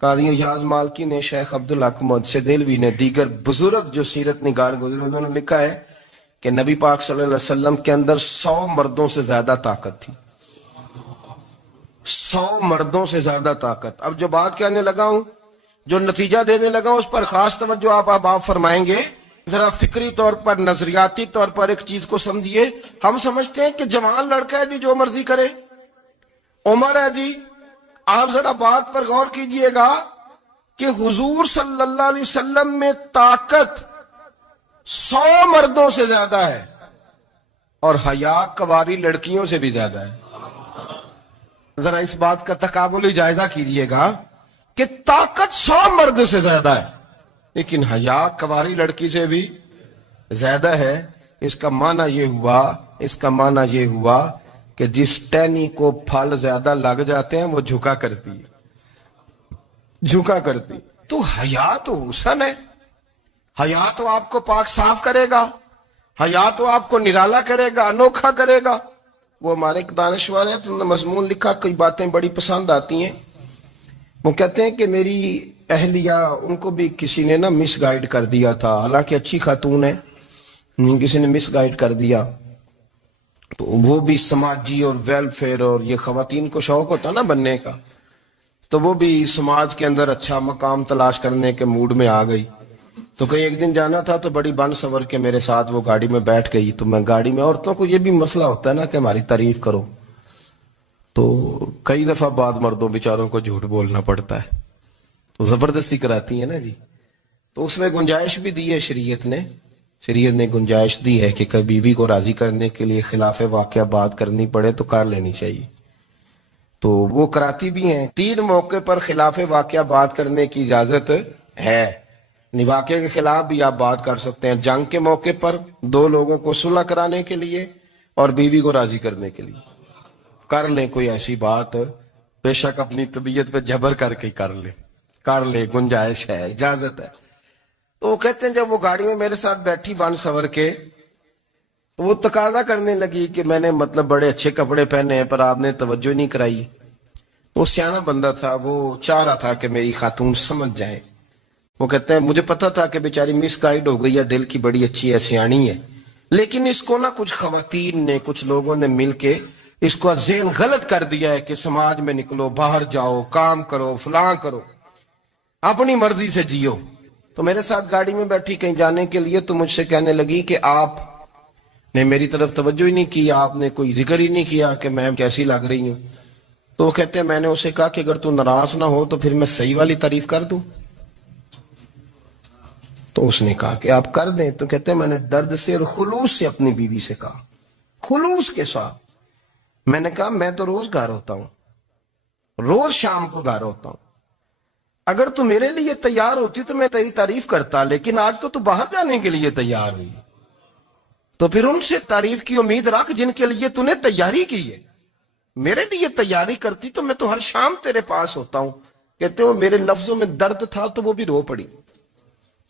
قاضی ایاز مالکی نے، شیخ عبدالحق محدث دہلوی نے، دیگر بزرگ جو سیرت نگار گزرے انہوں نے لکھا ہے کہ نبی پاک صلی اللہ علیہ وسلم کے اندر 100 مردوں سے زیادہ طاقت تھی. 100 مردوں سے زیادہ طاقت. اب جو بات کہنے لگا ہوں، جو نتیجہ دینے لگا ہوں، اس پر خاص توجہ آپ فرمائیں گے. ذرا فکری طور پر، نظریاتی طور پر ایک چیز کو سمجھیے. ہم سمجھتے ہیں کہ جوان لڑکا ہے جی جو مرضی کرے، عمر ہے جی. آپ ذرا بات پر غور کیجئے گا کہ حضور صلی اللہ علیہ وسلم میں طاقت 100 مردوں سے زیادہ ہے اور حیا کواری لڑکیوں سے بھی زیادہ ہے. ذرا اس بات کا تقابلی جائزہ کیجئے گا کہ طاقت 100 مرد سے زیادہ ہے لیکن حیا کواری لڑکی سے بھی زیادہ ہے. اس کا معنی یہ ہوا کہ جس ٹہنی کو پھل زیادہ لگ جاتے ہیں وہ جھکا کرتی. تو حیا تو حسن ہے، حیا تو آپ کو پاک صاف کرے گا، حیا تو آپ کو نرالا کرے گا، انوکھا کرے گا. وہ ہمارے ایک دانشور ہیں، تو انہوں نے مضمون لکھا، کئی باتیں بڑی پسند آتی ہیں. وہ کہتے ہیں کہ میری اہلیہ، ان کو بھی کسی نے مس گائیڈ کر دیا تھا، حالانکہ اچھی خاتون ہے، کسی نے مس گائیڈ کر دیا. تو وہ بھی سماجی اور ویلفیئر اور یہ خواتین کو شوق ہوتا نا بننے کا، تو وہ بھی سماج کے اندر اچھا مقام تلاش کرنے کے موڈ میں آ گئی. تو کہیں ایک دن جانا تھا تو بڑی بن سور کے میرے ساتھ وہ گاڑی میں بیٹھ گئی. تو میں گاڑی میں، عورتوں کو یہ بھی مسئلہ ہوتا ہے نا کہ ہماری تعریف کرو، تو کئی دفعہ بعد مردوں بیچاروں کو جھوٹ بولنا پڑتا ہے، تو زبردستی کراتی ہے نا جی. تو اس میں گنجائش بھی دی ہے شریعت نے گنجائش دی ہے کہ کبھی بیوی کو راضی کرنے کے لیے خلاف واقعہ بات کرنی پڑے تو کر لینی چاہیے. تو وہ کراتی بھی ہیں. 3 موقع پر خلاف واقعہ بات کرنے کی اجازت ہے. واقعے کے خلاف بھی آپ بات کر سکتے ہیں. جنگ کے موقع پر 2 لوگوں کو صلح کرانے کے لیے اور بیوی کو راضی کرنے کے لیے کر لیں کوئی ایسی بات، بے شک اپنی طبیعت پہ جبر کر کے کر لے، گنجائش ہے، اجازت ہے. تو وہ کہتے ہیں جب وہ گاڑی میں میرے ساتھ بیٹھی بن سور کے، تو وہ تقاضا کرنے لگی کہ میں نے بڑے اچھے کپڑے پہنے ہیں پر آپ نے توجہ نہیں کرائی. وہ سیانا بندہ تھا، وہ چاہ رہا تھا کہ میری خاتون سمجھ جائے. وہ کہتے ہیں مجھے پتا تھا کہ بیچاری مس گائیڈ ہو گئی ہے، دل کی بڑی اچھی ہے، سیانی ہے، لیکن اس کو کچھ خواتین نے، کچھ لوگوں نے مل کے اس کو ذہن غلط کر دیا ہے کہ سماج میں نکلو، باہر جاؤ، کام کرو، فلاں کرو، اپنی مرضی سے جیو. تو میرے ساتھ گاڑی میں بیٹھی کہیں جانے کے لیے، تو مجھ سے کہنے لگی کہ آپ نے میری طرف توجہ ہی نہیں کی، آپ نے کوئی ذکر ہی نہیں کیا کہ میں کیسی لگ رہی ہوں. تو وہ کہتے ہیں میں نے اسے کہا کہ اگر تو ناراض نہ ہو تو پھر میں صحیح والی تعریف کر دوں. تو اس نے کہا کہ آپ کر دیں. تو کہتے ہیں میں نے درد سے اور خلوص سے اپنی بیوی سے کہا، خلوص کے ساتھ. میں نے کہا میں تو روز گھر ہوتا ہوں، روز شام کو گھر ہوتا ہوں، اگر تو میرے لیے تیار ہوتی تو میں تیری تعریف کرتا، لیکن آج تو باہر جانے کے لیے تیار ہوئی، تو پھر ان سے تعریف کی امید رکھ جن کے لیے تو نے تیاری کی ہے. میرے لیے تیاری کرتی تو میں تو ہر شام تیرے پاس ہوتا ہوں. کہتے ہو میرے لفظوں میں درد تھا تو وہ بھی رو پڑی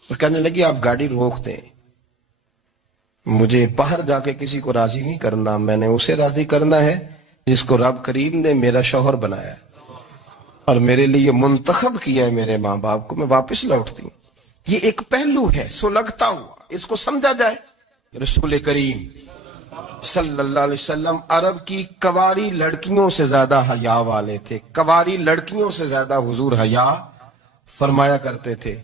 اور کہنے لگی آپ گاڑی روک دیں، مجھے باہر جا کے کسی کو راضی نہیں کرنا، میں نے اسے راضی کرنا ہے جس کو رب کریم نے میرا شوہر بنایا ہے اور میرے لیے منتخب کیا ہے میرے ماں باپ کو. میں واپس لوٹتی ہوں. یہ ایک پہلو ہے سلگتا ہوا، اس کو سمجھا جائے. رسول کریم صلی اللہ علیہ وسلم عرب کی کواری لڑکیوں سے زیادہ حیا والے تھے. کواری لڑکیوں سے زیادہ حضور حیا فرمایا کرتے تھے.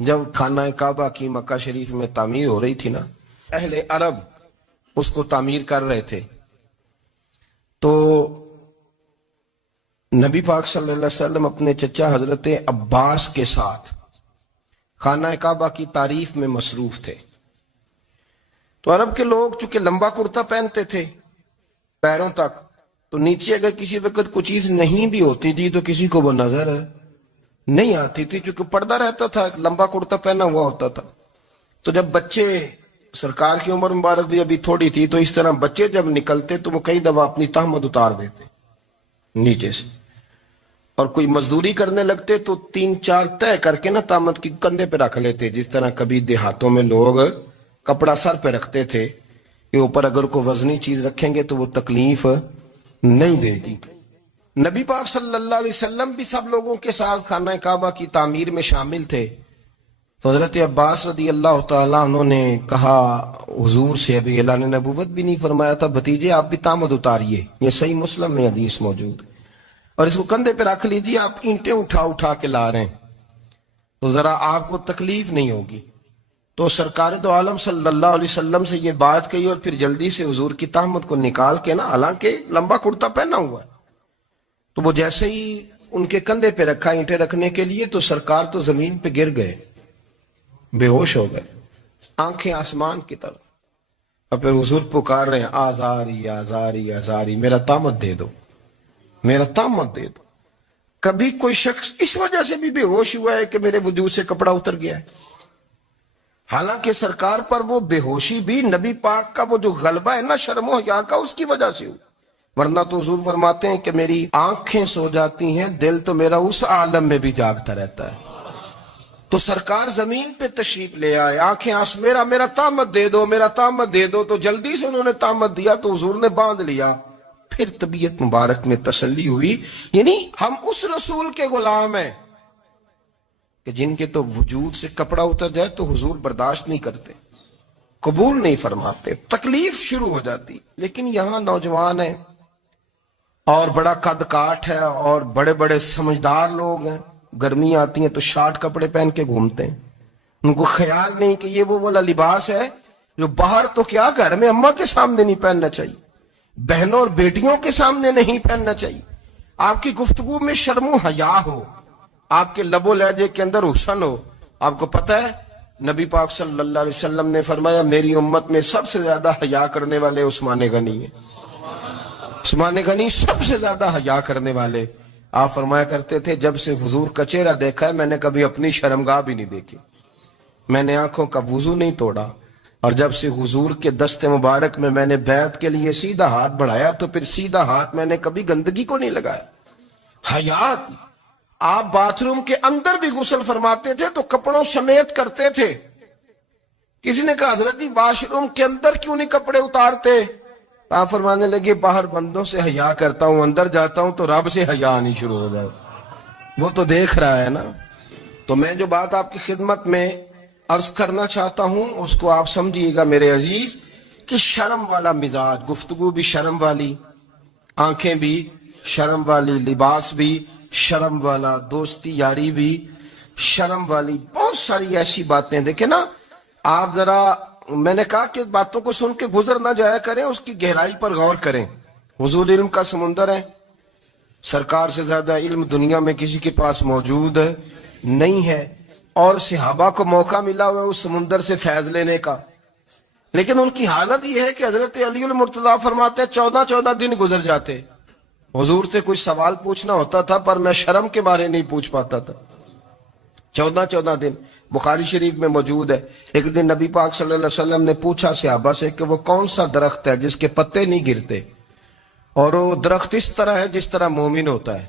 جب خانہ کعبہ کی مکہ شریف میں تعمیر ہو رہی تھی نا، اہل عرب اس کو تعمیر کر رہے تھے، تو نبی پاک صلی اللہ علیہ وسلم اپنے چچا حضرت عباس کے ساتھ خانہ کعبہ کی تعریف میں مصروف تھے. تو عرب کے لوگ چونکہ لمبا کرتا پہنتے تھے پیروں تک، تو نیچے اگر کسی وقت کوئی چیز نہیں بھی ہوتی تھی تو کسی کو وہ نظر نہیں آتی تھی، چونکہ پردہ رہتا تھا، لمبا کرتا پہنا ہوا ہوتا تھا. تو جب بچے، سرکار کی عمر مبارک بھی ابھی تھوڑی تھی، تو اس طرح بچے جب نکلتے تو وہ کئی دفعہ اپنی تہمت اتار دیتے نیچے سے، اور کوئی مزدوری کرنے لگتے تو 3-4 طے کر کے تہمت کی کندھے پہ رکھ لیتے، جس طرح کبھی دیہاتوں میں لوگ کپڑا سر پہ رکھتے تھے کہ اوپر اگر کوئی وزنی چیز رکھیں گے تو وہ تکلیف نہیں دے گی. نبی پاک صلی اللہ علیہ وسلم بھی سب لوگوں کے ساتھ خانہ کعبہ کی تعمیر میں شامل تھے. تو حضرت عباس رضی اللہ تعالیٰ عنہ نے کہا حضور سے، ابھی اللہ نے نبوت بھی نہیں فرمایا تھا، بھتیجے آپ بھی تامد اتاریے. یہ صحیح مسلم میں حدیث موجود ہے. اور اس کو کندھے پہ رکھ لیجیے، آپ اینٹیں اٹھا کے لا رہے ہیں تو ذرا آپ کو تکلیف نہیں ہوگی. تو سرکار دو عالم صلی اللہ علیہ وسلم سے یہ بات کہی اور پھر جلدی سے حضور کی تہمت کو نکال کے نا، حالانکہ لمبا کرتا پہنا ہوا ہے، تو وہ جیسے ہی ان کے کندھے پہ رکھا اینٹیں رکھنے کے لیے تو سرکار تو زمین پہ گر گئے، بے ہوش ہو گئے، آنکھیں آسمان کی طرف. اور پھر حضور پکار رہے ہیں آزاری آزاری آزاری، میرا تامت دے دو، میرا تامت دے دو. کبھی کوئی شخص اس وجہ سے بھی بے ہوش ہوا ہے کہ میرے وجود سے کپڑا اتر گیا ہے؟ حالانکہ سرکار پر وہ بے ہوشی بھی نبی پاک کا وہ جو غلبہ ہے نا شرم و حیا کا، اس کی وجہ سے ہو. ورنہ تو حضور فرماتے ہیں کہ میری آنکھیں سو جاتی ہیں، دل تو میرا اس عالم میں بھی جاگتا رہتا ہے. تو سرکار زمین پہ تشریف لے آئے، آنکھیں میرا تامت دے دو، میرا تامت دے دو. تو جلدی سے انہوں نے تامت دیا تو حضور نے باندھ لیا. پھر طبیعت مبارک میں تسلی ہوئی. یعنی ہم اس رسول کے غلام ہیں کہ جن کے تو وجود سے کپڑا اتر جائے تو حضور برداشت نہیں کرتے، قبول نہیں فرماتے، تکلیف شروع ہو جاتی. لیکن یہاں نوجوان ہیں اور بڑا قد کاٹ ہے اور بڑے بڑے سمجھدار لوگ ہیں، گرمی آتی ہیں تو شارٹ کپڑے پہن کے گھومتے ہیں. ان کو خیال نہیں کہ یہ وہ والا لباس ہے جو باہر تو کیا گھر میں اماں کے سامنے نہیں پہننا چاہیے، بہنوں اور بیٹیوں کے سامنے نہیں پہننا چاہیے. آپ کی گفتگو میں شرم و حیا ہو، آپ کے لب و لہجے کے اندر حسن ہو. آپ کو پتہ ہے نبی پاک صلی اللہ علیہ وسلم نے فرمایا میری امت میں سب سے زیادہ حیا کرنے والے عثمان غنی ہیں. عثمان غنی سب سے زیادہ حیا کرنے والے. آپ فرمایا کرتے تھے جب سے حضور کا چہرہ دیکھا ہے میں نے کبھی اپنی شرمگاہ بھی نہیں دیکھی، میں نے آنکھوں کا وضو نہیں توڑا، اور جب سے حضور کے دست مبارک میں نے بیعت کے لیے سیدھا ہاتھ بڑھایا تو پھر سیدھا ہاتھ میں نے کبھی گندگی کو نہیں لگایا. حیات. آپ باتھ روم کے اندر بھی غسل فرماتے تھے تو کپڑوں سمیت کرتے تھے. کسی نے کہا حضرت جی واش روم کے اندر کیوں نہیں کپڑے اتارتے؟ آپ فرمانے لگے باہر بندوں سے حیا کرتا ہوں، اندر جاتا ہوں تو رب سے حیا نہیں شروع ہو جائے، وہ تو دیکھ رہا ہے نا. تو میں جو بات آپ کی خدمت میں عرض کرنا چاہتا ہوں اس کو آپ سمجھیے گا میرے عزیز، کہ شرم والا مزاج، گفتگو بھی شرم والی، آنکھیں بھی شرم والی، لباس بھی شرم والا، دوستی یاری بھی شرم والی، بہت ساری ایسی باتیں. دیکھیں نا آپ ذرا، میں نے کہا کہ باتوں کو سن کے گزر نہ جایا کریں، اس کی گہرائی پر غور کریں. حضور علم کا سمندر ہے، سرکار سے زیادہ علم دنیا میں کسی کے پاس موجود نہیں ہے، اور صحابہ کو موقع ملا ہوا ہے اس سمندر سے فیض لینے کا. لیکن ان کی حالت یہ ہے کہ حضرت علی المرتضیٰ فرماتے ہیں 14 دن گزر جاتے، حضور سے کچھ سوال پوچھنا ہوتا تھا پر میں شرم کے بارے نہیں پوچھ پاتا تھا. 14 دن بخاری شریف میں موجود ہے. ایک دن نبی پاک صلی اللہ علیہ وسلم نے پوچھا صحابہ سے کہ وہ کون سا درخت ہے جس کے پتے نہیں گرتے، اور وہ درخت اس طرح ہے جس طرح مومن ہوتا ہے،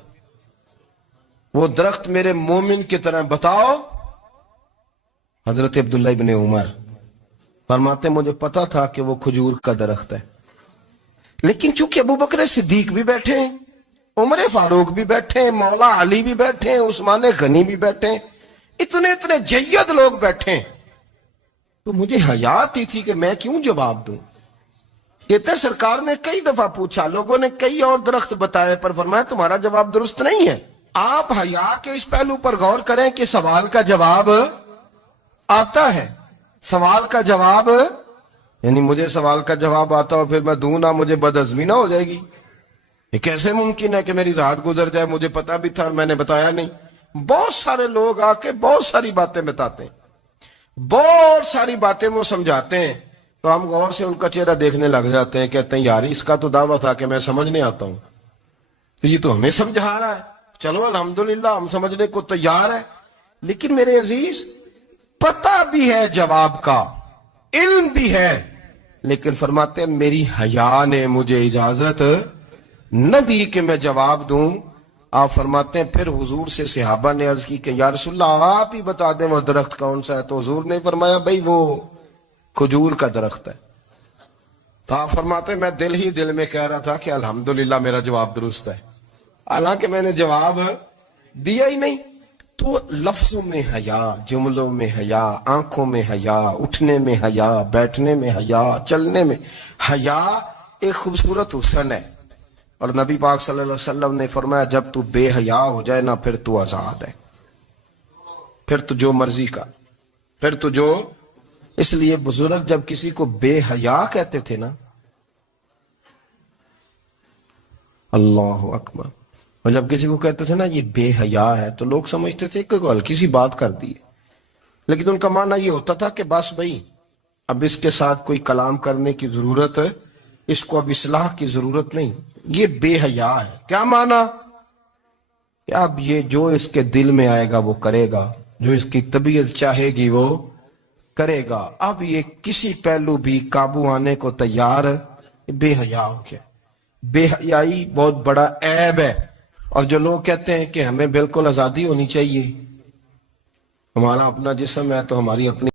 وہ درخت میرے مومن کی طرح بتاؤ. حضرت عبداللہ ابن عمر فرماتے مجھے پتا تھا کہ وہ کھجور کا درخت ہے، لیکن چونکہ ابو بکر صدیق بھی بیٹھے ہیں، عمر فاروق بھی بیٹھے ہیں، مولا علی بھی بیٹھے ہیں، عثمان غنی بھی بیٹھے ہیں، اتنے جید لوگ بیٹھے ہیں، تو مجھے حیا آتی تھی کہ میں کیوں جواب دوں. کہتے ہیں سرکار نے کئی دفعہ پوچھا، لوگوں نے کئی اور درخت بتائے پر فرمایا تمہارا جواب درست نہیں ہے. آپ حیا کے اس پہلو پر غور کریں کہ سوال کا جواب آتا ہے، سوال کا جواب، یعنی مجھے سوال کا جواب آتا ہو پھر میں دوں نہ، مجھے بدعزمی نہ ہو جائے گی. یہ کیسے ممکن ہے کہ میری رات گزر جائے، مجھے پتا بھی تھا اور میں نے بتایا نہیں. بہت سارے لوگ آ کے بہت ساری باتیں بتاتے ہیں، بہت ساری باتیں وہ سمجھاتے ہیں، تو ہم غور سے ان کا چہرہ دیکھنے لگ جاتے ہیں، کہتے ہیں یار اس کا تو دعویٰ تھا کہ میں سمجھنے آتا ہوں، تو یہ تو ہمیں سمجھا رہا ہے، چلو الحمدللہ ہم سمجھنے کو تیار ہے. لیکن میرے عزیز پتہ بھی ہے جواب کا، علم بھی ہے، لیکن فرماتے ہیں میری حیا نے مجھے اجازت نہ دی کہ میں جواب دوں. آپ فرماتے ہیں پھر حضور سے صحابہ نے عرض کی کہ یا رسول اللہ آپ ہی بتا دیں وہ درخت کون سا ہے. تو حضور نے فرمایا بھئی وہ کھجور کا درخت ہے. تو آپ فرماتے ہیں میں دل ہی دل میں کہہ رہا تھا کہ الحمدللہ میرا جواب درست ہے. حالانکہ میں نے جواب دیا ہی نہیں. تو لفظوں میں حیا، جملوں میں حیا، آنکھوں میں حیا، اٹھنے میں حیا، بیٹھنے میں حیا، چلنے میں حیا ایک خوبصورت حسن ہے. اور نبی پاک صلی اللہ علیہ وسلم نے فرمایا جب تو بے حیا ہو جائے نا پھر تو آزاد ہے، پھر تو جو مرضی کا، پھر تو جو. اس لیے بزرگ جب کسی کو بے حیا کہتے تھے نا، اللہ اکبر، اور جب کسی کو کہتے تھے نا یہ بے حیا ہے تو لوگ سمجھتے تھے کہ کوئی ہلکی سی بات کر دی ہے، لیکن ان کا معنی یہ ہوتا تھا کہ بس بھائی اب اس کے ساتھ کوئی کلام کرنے کی ضرورت ہے، اس کو اب اصلاح کی ضرورت نہیں، یہ بے حیا ہے. کیا معنی؟ کہ اب یہ جو اس کے دل میں آئے گا وہ کرے گا، جو اس کی طبیعت چاہے گی وہ کرے گا، اب یہ کسی پہلو بھی قابو آنے کو تیار ہے. بے حیا ہو گیا. بے حیائی بہت بڑا عیب ہے. اور جو لوگ کہتے ہیں کہ ہمیں بالکل آزادی ہونی چاہیے، ہمارا اپنا جسم ہے تو ہماری اپنی